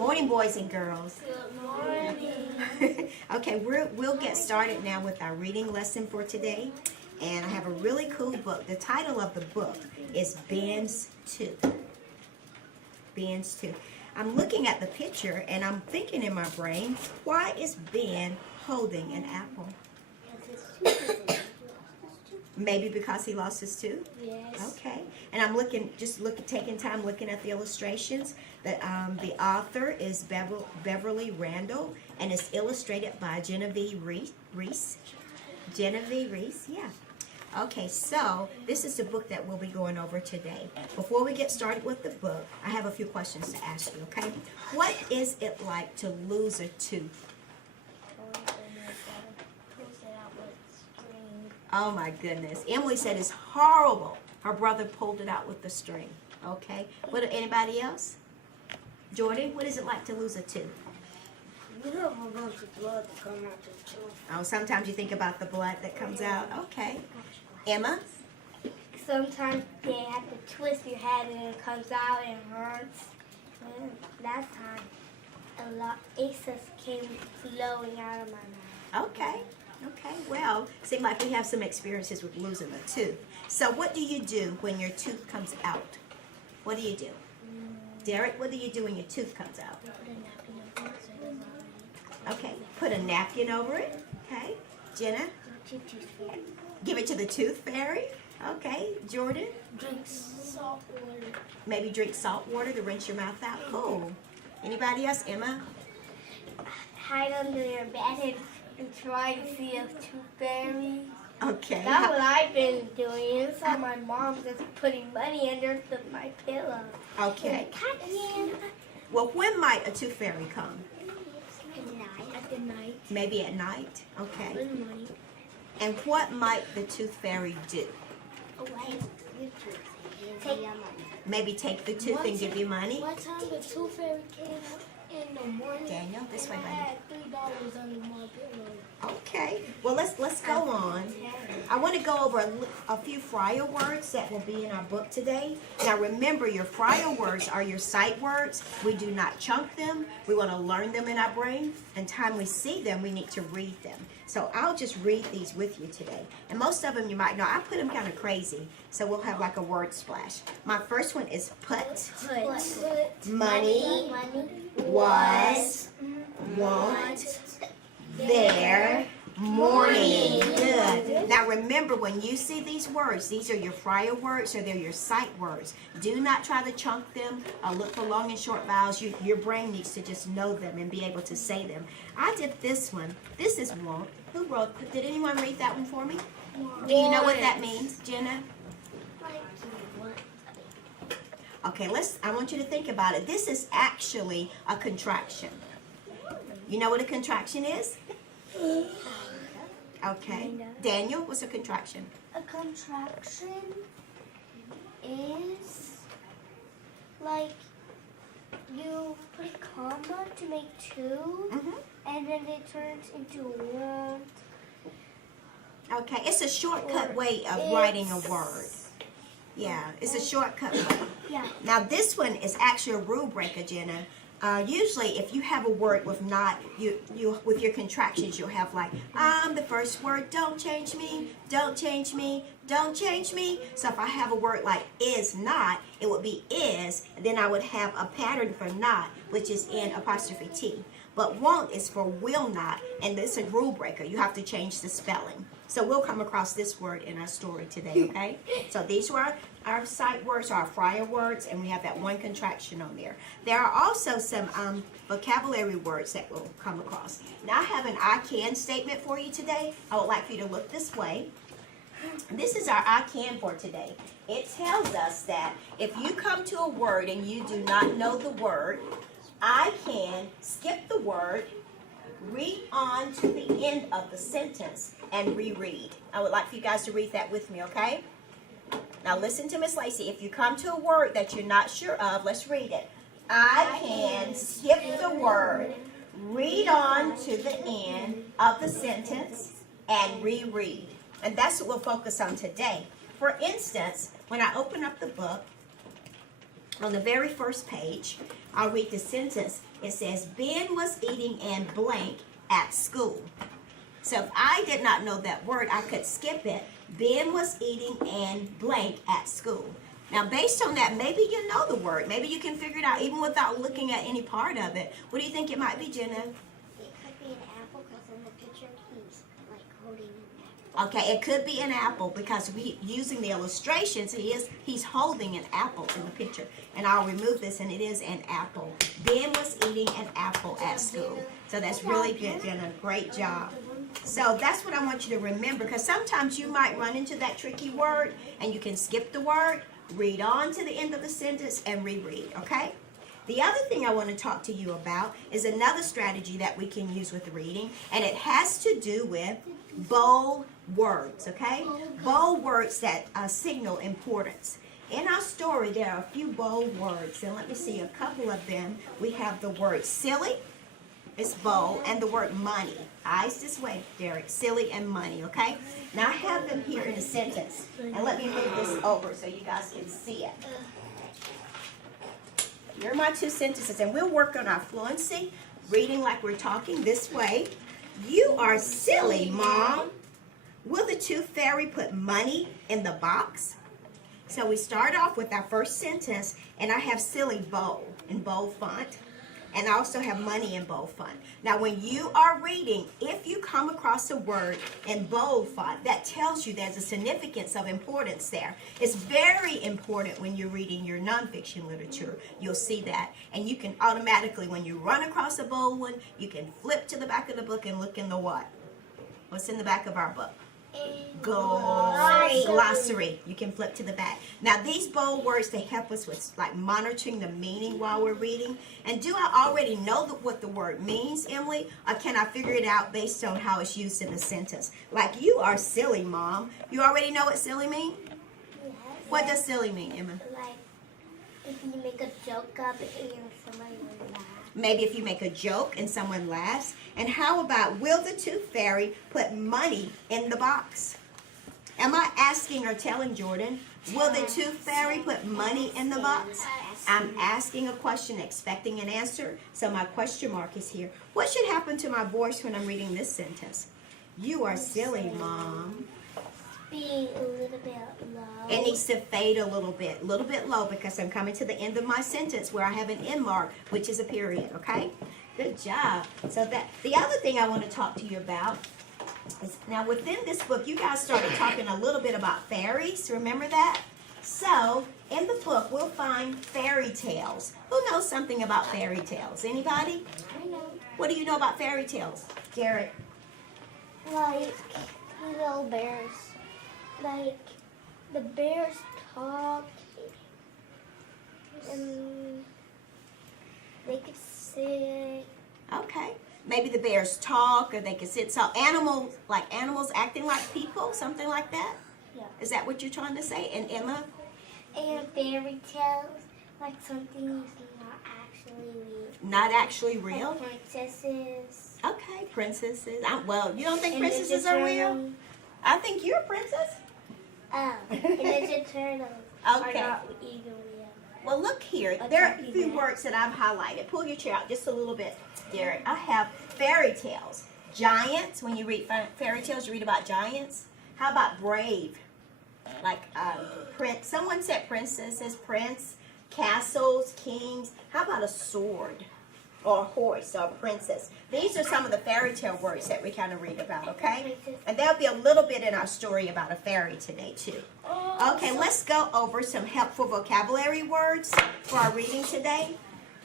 Morning, boys and girls. Good morning. Okay, we'll get started now with our reading lesson for today. And I have a really cool book. The title of the book is Ben's Tooth. Ben's Tooth. I'm looking at the picture and I'm thinking in my brain, why is Ben holding an apple? Maybe because he lost his tooth? Yes. Okay. And I'm taking time looking at the illustrations. The author is Beverly Randall, and it's illustrated by Genevieve Reese. Genevieve Reese, yeah. Okay, so this is the book that we'll be going over today. Before we get started with the book, I have a few questions to ask you, okay? What is it like to lose a tooth? Oh my goodness. Emily said it's horrible. Her brother pulled it out with the string. Okay. Anybody else? Jordan, what is it like to lose a tooth? You have a bunch of blood that come out your tooth. Oh, sometimes you think about the blood that comes out. Okay. Emma? Sometimes they have to twist your head and it comes out and hurts. And last time, a lot aces came flowing out of my mouth. Okay. Okay, well, seems like we have some experiences with losing a tooth. So what do you do when your tooth comes out? What do you do? Derek, what do you do when your tooth comes out? Okay, put a napkin over it. Okay, Jenna? Give it to the tooth fairy. Okay, Jordan? Drink salt water. Maybe drink salt water to rinse your mouth out. Cool. Anybody else? Emma? Hide under your bed and try to see a tooth fairy. Okay. That's what I've been doing. And so my mom just putting money under my pillow. Okay. At Well, when might a tooth fairy come? the night. Maybe at night? Okay. Good morning. And what might the tooth fairy do? Maybe take the tooth and give you money? One time the tooth fairy came in the morning. Daniel, this way, and I buddy. had $3 under my pillow. Okay. Well, let's go on. I want to go over a few friar words that will be in our book today. Now, remember, your friar words are your sight words. We do not chunk them. We want to learn them in our brain. And time we see them, we need to read them. So I'll just read these with you today. And most of them you might know. I put them kind of crazy, so we'll have like a word splash. My first one is put. Money. Was. Want. There. Morning. Good. Now remember, when you see these words, these are your friar words, or they're your sight words. Do not try to chunk them or look for long and short vowels. Your brain needs to just know them and be able to say them. I did this one. This is want. Who wrote? Did anyone read that one for me? Do you know what that means, Jenna? Okay, I want you to think about it. This is actually a contraction. You know what a contraction is? Okay. Daniel, what's a contraction? A contraction is like you put a comma to make two, and then it turns into one. Okay, it's a shortcut way of writing a word. Yeah, it's a shortcut way. Yeah. Now this one is actually a rule breaker, Jenna. Usually, if you have a word with not, with your contractions, you'll have like, the first word, don't change me, don't change me, don't change me. So if I have a word like is not, it would be is, and then I would have a pattern for not, which is in apostrophe T. But won't is for will not, and it's a rule breaker. You have to change the spelling. So we'll come across this word in our story today, okay? So these were our sight words, our friar words, and we have that one contraction on there. There are also some vocabulary words that we'll come across. Now I have an I can statement for you today. I would like for you to look this way. This is our I can for today. It tells us that if you come to a word and you do not know the word, I can skip the word, read on to the end of the sentence, and reread. I would like for you guys to read that with me, okay? Now listen to Miss Lacy. If you come to a word that you're not sure of, let's read it. I can skip the word, read on to the end of the sentence, and reread. And that's what we'll focus on today. For instance, when I open up the book, On the very first page, I'll read the sentence. It says, Ben was eating and blank at school. So if I did not know that word, I could skip it. Ben was eating and blank at school. Now, based on that, maybe you know the word. Maybe you can figure it out even without looking at any part of it. What do you think it might be, Jenna? It could be an apple because in the picture he's like holding an apple. Okay, it could be an apple because using the illustrations, he's holding an apple in the picture. And I'll remove this, and it is an apple. Ben was eating an apple at school. So that's really good, Jenna. Great job. So that's what I want you to remember, because sometimes you might run into that tricky word, and you can skip the word, read on to the end of the sentence, and reread, okay? The other thing I want to talk to you about is another strategy that we can use with reading, and it has to do with bold words, okay? Bold words that signal importance. In our story, there are a few bold words, and let me see a couple of them. We have the word silly, it's bold, and the word money. Eyes this way, Derek. Silly and money, okay? Now I have them here in a sentence, and let me move this over so you guys can see it. Here are my two sentences, and we'll work on our fluency, reading like we're talking this way. You are silly, Mom. Will the tooth fairy put money in the box? So we start off with our first sentence, and I have silly bold in bold font, and I also have money in bold font. Now when you are reading, if you come across a word in bold font, that tells you there's a significance of importance there. It's very important when you're reading your nonfiction literature. You'll see that. And you can automatically, when you run across a bold one, you can flip to the back of the book and look in the what? What's in the back of our book? Glossary. You can flip to the back. Now these bold words, they help us with like monitoring the meaning while we're reading. And do I already know what the word means, Emily? Or can I figure it out based on how it's used in the sentence? Like, you are silly, Mom. You already know what silly means? Yes. What does silly mean, Emma? Like if you make a joke of it and somebody will laugh. Maybe if you make a joke and someone laughs. And how about, will the tooth fairy put money in the box? Am I asking or telling Jordan, will the tooth fairy put money in the box? I'm asking a question, expecting an answer. So my question mark is here. What should happen to my voice when I'm reading this sentence? You are silly, Mom. Being a little bit low. It needs to fade a little bit low, because I'm coming to the end of my sentence where I have an end mark, which is a period, okay? Good job. So that the other thing I want to talk to you about is, now within this book, you guys started talking a little bit about fairies. Remember that? So in the book, we'll find fairy tales. Who knows something about fairy tales? Anybody? I know. What do you know about fairy tales? Garrett? Like little bears. Like the bears talk and they could sit. Okay. Maybe the bears talk, or they can sit. So animals, like animals acting like people, something like that? Yeah. Is that what you're trying to say? And Emma? And fairy tales, like something is not actually real. Not actually real? Like princesses. Okay, princesses. Well, you don't think And princesses Ninja are real? Turtles. I think you're a princess. Oh, and Ninja Turtles Okay. are not even real. Well, look here. There are a few words that I've highlighted. Pull your chair out just a little bit, Derek. I have fairy tales. Giants. When you read fairy tales, you read about giants. How about brave? Like prince. Someone said princesses, prince, castles, kings. How about a sword? Or a horse, or a princess. These are some of the fairy tale words that we kind of read about, okay? And there'll be a little bit in our story about a fairy today, too. Okay, let's go over some helpful vocabulary words for our reading today.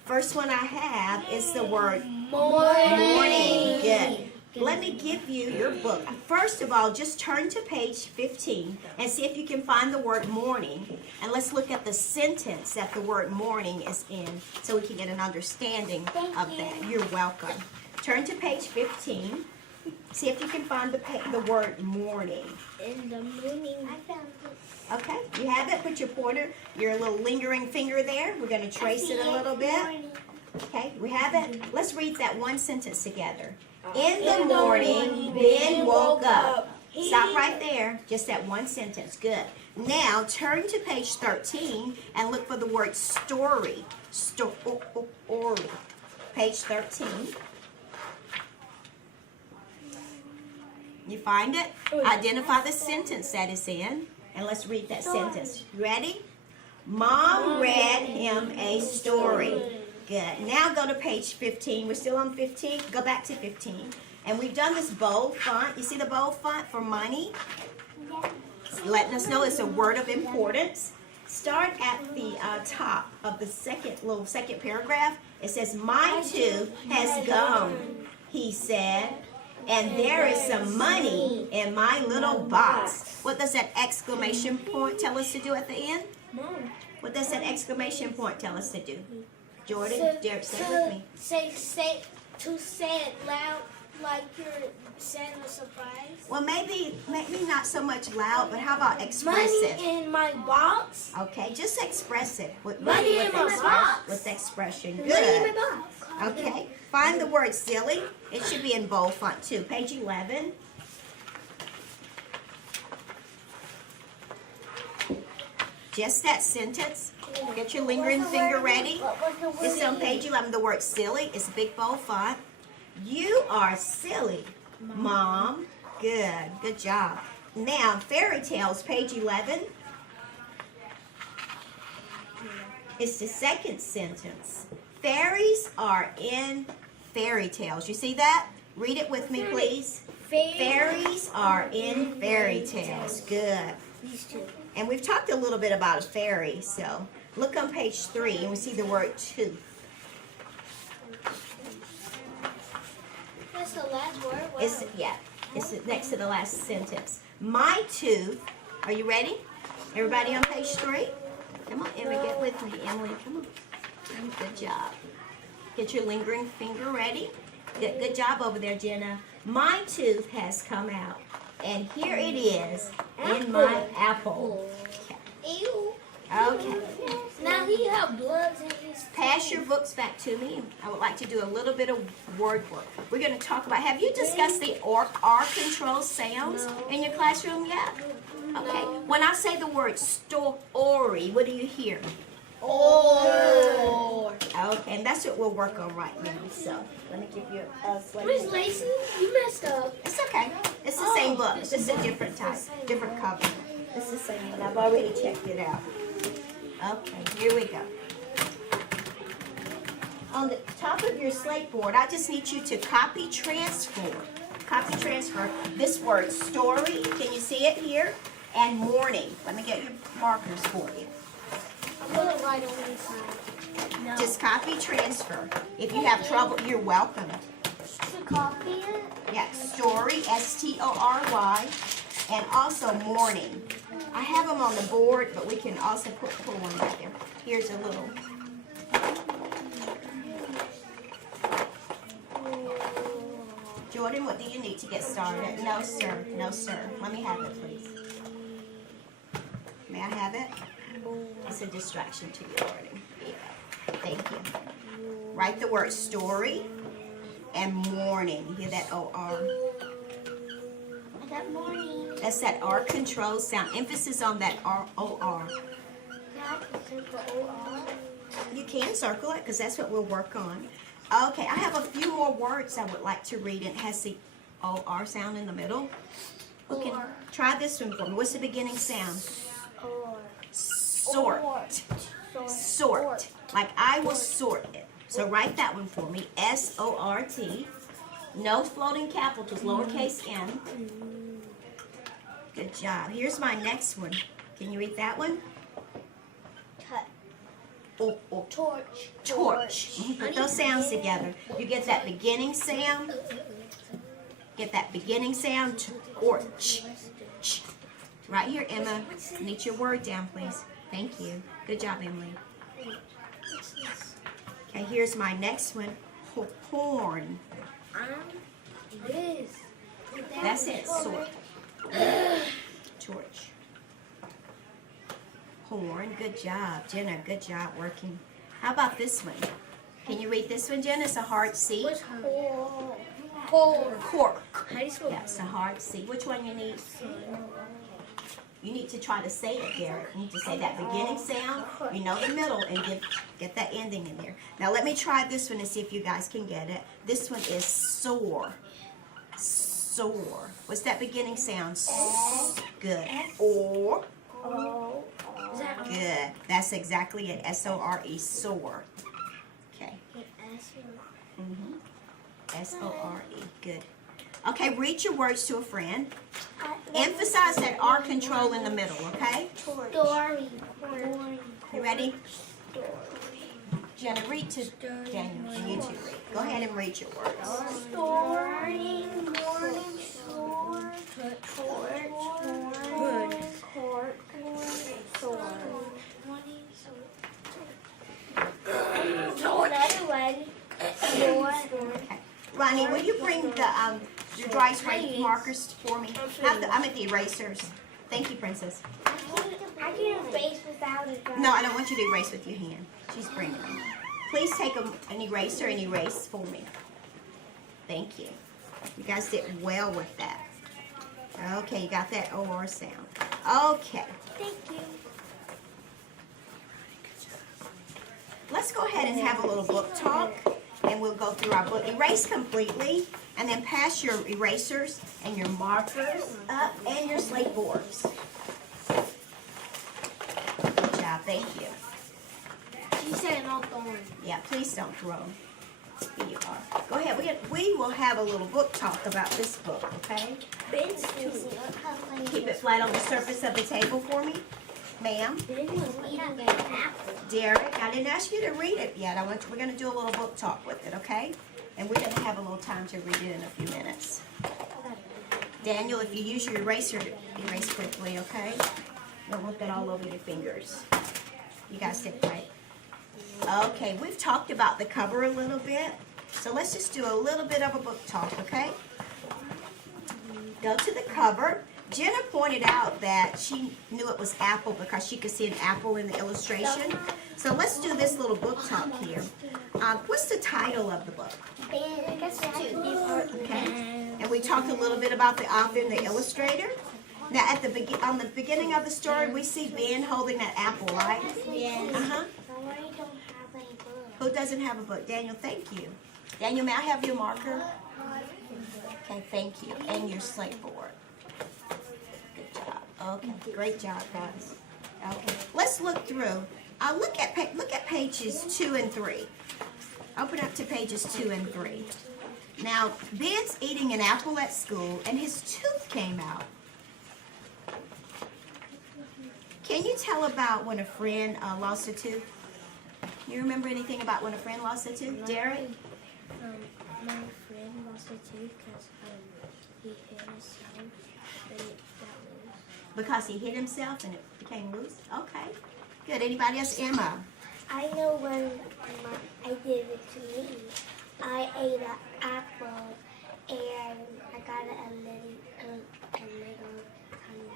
First one I have is the word morning. Good. Let me give you your book. First of all, just turn to page 15 and see if you can find the word morning. And let's look at the sentence that the word morning is in so we can get an understanding of that. You're welcome. Turn to page 15. See if you can find the word morning. In the morning. I found it. Okay, you have it. Put your pointer, your little lingering finger there. We're going to trace it a little bit. Okay, we have it. Let's read that one sentence together. In the morning, Ben woke up. Stop right there. Just that one sentence. Good. Now turn to page 13 and look for the word story. Story. Page 13. You find it? Identify the sentence that is in, and let's read that sentence. Ready? Mom read him a story. Good. Now go to page 15. We're still on 15. Go back to 15. And we've done this bold font. You see the bold font for money? It's letting us know it's a word of importance. Start at the top of the second paragraph. It says, my tooth has gone, he said, and there is some money in my little box. What does that exclamation point tell us to do at the end? What does that exclamation point tell us to do? Jordan, Derek, say it with me. Say it loud, like you're saying a surprise. Well, maybe not so much loud, but how about expressive? Money in my box. Okay, just express it. Money in my box. With expression. Money in my Good. box. Okay, find the word silly. It should be in bold font too. Page 11. Just that sentence. Get your lingering finger ready. It's on page 11. The word silly is big bold font. You are silly, Mom. Good. Good job. Now, fairy tales, page 11. It's the second sentence. Fairies are in fairy tales. You see that? Read it with me, please. Fairies are in fairy tales. Good. These two. And we've talked a little bit about a fairy, so look on page 3 and we see the word tooth. That's the last word? Wow. It's next to the last sentence. My tooth, are you ready? Everybody on page 3? Come on, Emma, get with me. Emily, come on. Good job. Get your lingering finger ready. Good job over there, Jenna. My tooth has come out, and here it is in my apple. Ew. Okay. Now he have bloods in his Pass your books back to me. I would like to do a little bit of word work. We're going to talk about, have you discussed the R control sounds in your classroom yet? Okay. When I say the word story, what do you hear? Or. Okay, and that's what we'll work on right now. So, let me give you a slate. Miss Lacy, you messed up. It's okay. It's the same book. It's just a different type, different cover. It's the same one. I've already checked it out. Okay, here we go. On the top of your slate board, I just need you to copy transfer this word story. Can you see it here? And morning. Let me get your markers for you. I'm going to write on the side. No. Just copy transfer. If you have trouble, you're welcome. To copy it? Yeah, story, S-T-O-R-Y, and also morning. I have them on the board, but we can also pull one right there. Here's a little. Jordan, what do you need to get started? No, sir. No, sir. Let me have it, please. May I have it? It's a distraction to your learning. Yeah. Thank you. Write the word story and morning. You hear that O-R? I got morning. That's that R control sound. Emphasis on that R, O-R. Now I can circle O-R. You can circle it because that's what we'll work on. Okay, I have a few more words I would like to read. It has the O-R sound in the middle. Okay, try this one for me. What's the beginning sound? Or. Sort. Sort. Like I will sort it. So write that one for me. S-O-R-T. No floating capitals, lowercase m. Good job. Here's my next one. Can you read that one? Cut. Oh. Torch. Torch. Put those sounds together. You get that beginning sound. Get that beginning sound. Torch. Right here, Emma. Need your word down, please. Thank you. Good job, Emily. Okay, here's my next one. Horn. This. That's it. Sort. Torch. Horn. Good job, Jenna. Good job working. How about this one? Can you read this one, Jenna? It's a hard C. What's Cork. How do you spell Yeah, it's a hard C. Which one you need? You need to try to say it, Derek. You need to say that beginning sound, you know the middle, and get that ending in there. Now let me try this one and see if you guys can get it. This one is soar. Soar. What's that beginning sound? Good. Or. Good. That's exactly it. S-O-R-E. Soar. Okay. S-O-R-E. Good. Okay, read your words to a friend. Emphasize that R control in the middle, okay? Story. You ready? Jenna, read to Daniel, and you two read. Go ahead and read your words. Story. Morning. Sword. Torch. Wood. Court. Sword. Another one. Okay. Ronnie, will you bring the dry erase markers for me? I'm at the erasers. Thank you, Princess. I can erase without a dry. No, I don't want you to erase with your hand. She's bringing them. Please take an eraser and erase for me. Thank you. You guys did well with that. Okay, you got that OR sound. Okay. Thank you. Let's go ahead and have a little book talk, and we'll go through our book. Erase completely, and then pass your erasers and your markers up and your slate boards. Good job, thank you. She said no throwing. Yeah, please don't throw. Here you are. Go ahead, we will have a little book talk about this book, okay? Keep it flat on the surface of the table for me. Ma'am. Derek, I didn't ask you to read it yet. We're going to do a little book talk with it, okay? And we're going to have a little time to read it in a few minutes. Daniel, if you use your eraser, erase quickly, okay? Don't look it all over your fingers. You guys did great. Okay, we've talked about the cover a little bit. So let's just do a little bit of a book talk, okay? Go to the cover. Jenna pointed out that she knew it was apple because she could see an apple in the illustration. So let's do this little book talk here. What's the title of the book? Okay. And we talked a little bit about the author and the illustrator. Now, on the beginning of the story, we see Ben holding that apple, right? Yes. Who doesn't have a book? Daniel, thank you. Daniel, may I have your marker? Okay, thank you. And your slate board. Good job. Okay, great job, guys. Okay, let's look through. Look at pages 2 and 3. Open up to pages 2 and 3. Now, Ben's eating an apple at school, and his tooth came out. Can you tell about when a friend lost a tooth? You remember anything about when a friend lost a tooth? Derek? My friend lost a tooth because he hit himself and it got loose. Because he hit himself and it became loose? Okay. Good. Anybody else? Emma? I know when I did it to me. I ate an apple and I got a little tiny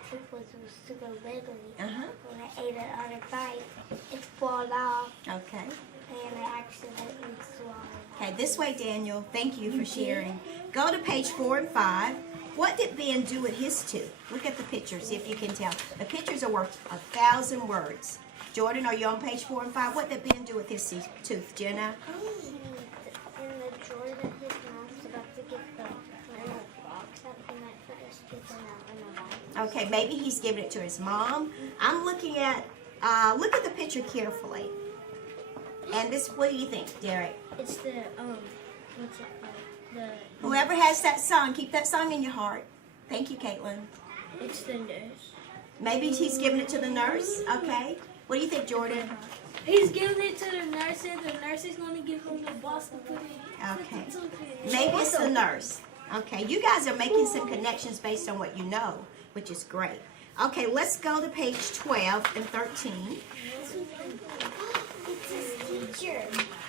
tooth was super wiggly. When I ate it on a bite, it fall off. Okay. And I accidentally swallowed. Okay, this way, Daniel. Thank you for sharing. Go to page 4 and 5. What did Ben do with his tooth? Look at the picture, see if you can tell. The pictures are worth 1,000 words. Jordan, are you on page 4 and 5? What did Ben do with his tooth, Jenna? In the drawer that his mom's about to get the box up and I put his tooth in the box. Okay, maybe he's giving it to his mom. I'm looking at, look at the picture carefully. And this, what do you think, Derek? It's the, what's it called? Whoever has that song, keep that song in your heart. Thank you, Caitlin. It's the nurse. Maybe he's giving it to the nurse. Okay. What do you think, Jordan? He's giving it to the nurse, and the nurse is going to give him the box to put in. Okay. Maybe it's the nurse. Okay. You guys are making some connections based on what you know, which is great. Okay, let's go to page 12 and 13. It's his teacher.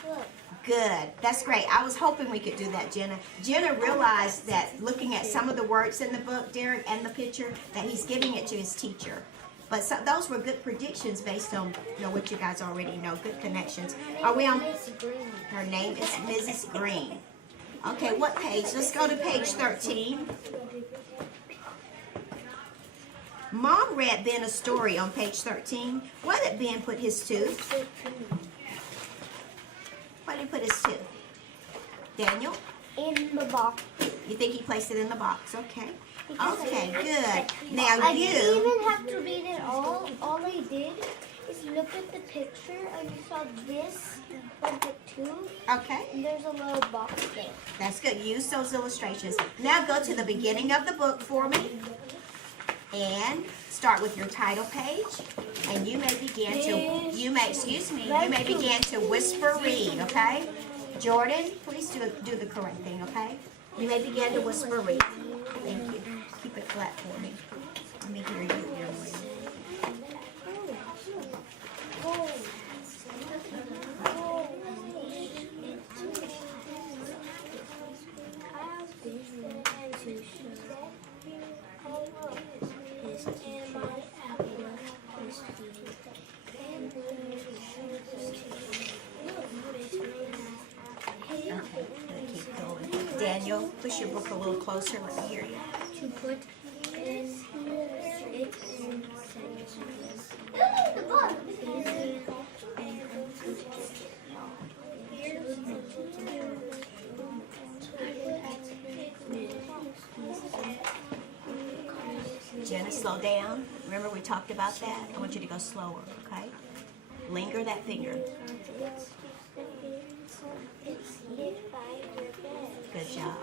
Look. Good. That's great. I was hoping we could do that, Jenna. Jenna realized that looking at some of the words in the book, Derek, and the picture, that he's giving it to his teacher. But those were good predictions based on what you guys already know. Good connections. Are we on? Her name is Mrs. Green. Okay, what page? Let's go to page 13. Mom read Ben a story on page 13. Where did Ben put his tooth? Where did he put his tooth? Daniel? In the box. You think he placed it in the box? Okay. Okay, good. I Now didn't you. even have to read it all. All I did is look at the picture and you saw this was the tooth. Okay, And there's a little box there. that's good. Use those illustrations. Now go to the beginning of the book for me. And start with your title page. And you may begin to, you may begin to whisper read, okay? Jordan, please do the correct thing, okay? You may begin to whisper read. Thank you. Keep it flat for me. Let me hear you. Okay, keep going. Daniel, push your book a little closer. Let me hear you. To put this Jenna, slow down. Remember we talked about that? I want you to go slower, okay? Linger that finger. Good job.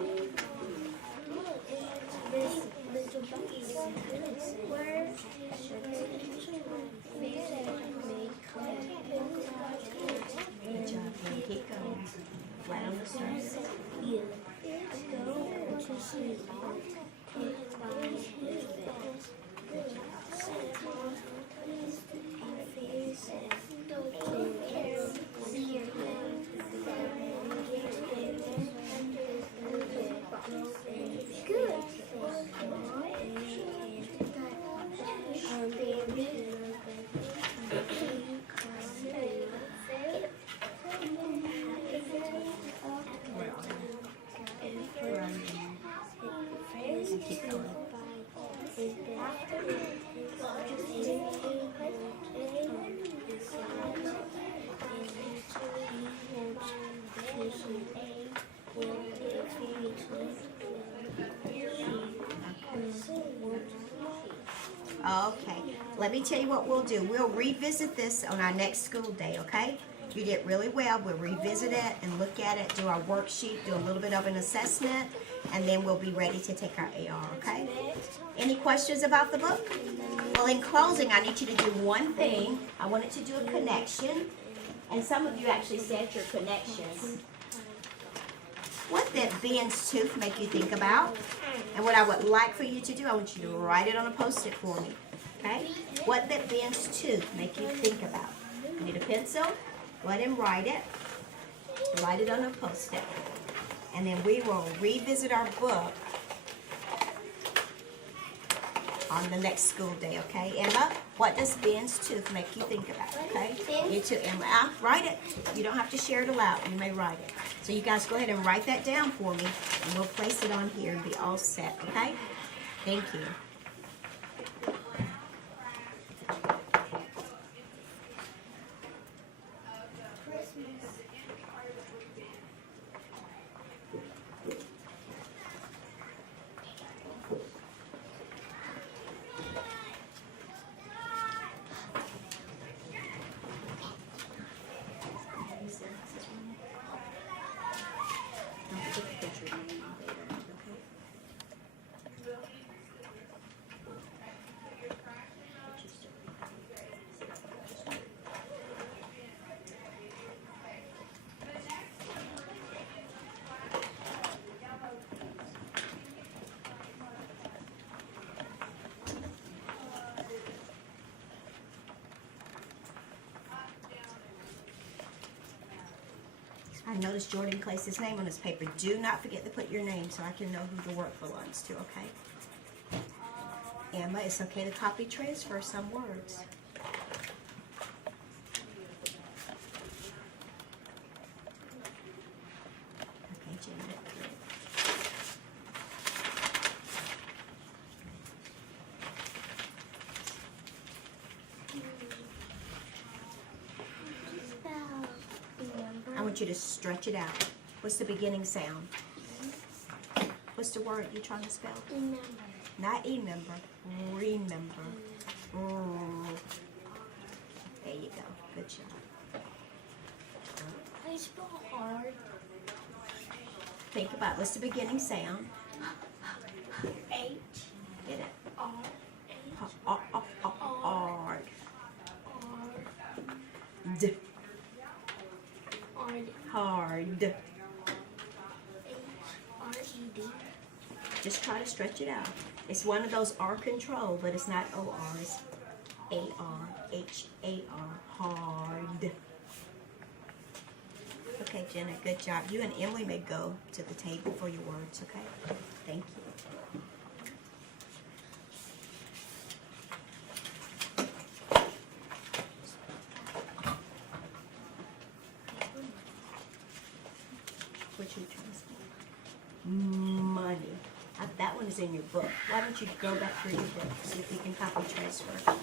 Good job. And keep going. Flat on the surface. And keep going. Okay, let me tell you what we'll do. We'll revisit this on our next school day, okay? You did really well. We'll revisit it and look at it, do our worksheet, do a little bit of an assessment, and then we'll be ready to take our AR, okay? Any questions about the book? Well, in closing, I need you to do one thing. I wanted to do a connection, and some of you actually said your connections. What did Ben's tooth make you think about? And what I would like for you to do, I want you to write it on a Post-it for me, okay? What did Ben's tooth make you think about? You need a pencil? Go ahead and write it. Write it on a Post-it. And then we will revisit our book on the next school day, okay? Emma, what does Ben's tooth make you think about, okay? You too, Emma. Write it. You don't have to share it aloud. You may write it. So you guys go ahead and write that down for me, and we'll place it on here and be all set, okay? Thank you. I noticed Jordan placed his name on his paper. Do not forget to put your name so I can know who the work belongs to, okay? Emma, it's okay to copy transfer some words. Okay, Janet. want you to stretch it out. What's the beginning sound? What's the word you're trying to spell? Remember. Not remember. Remember. There you go. Good job. How you spell hard? Think about what's the beginning sound. H Get it? R Hard. R D. R Hard. H R E D. Just try to stretch it out. It's one of those R control, but it's not O-R. It's A-R-H-A-R. Hard. Okay, Jenna, good job. You and Emily may go to the table for your words, okay? Thank you. What you trying to say? Money. That one is in your book. Why don't you go back through your book, see if you can copy transfer.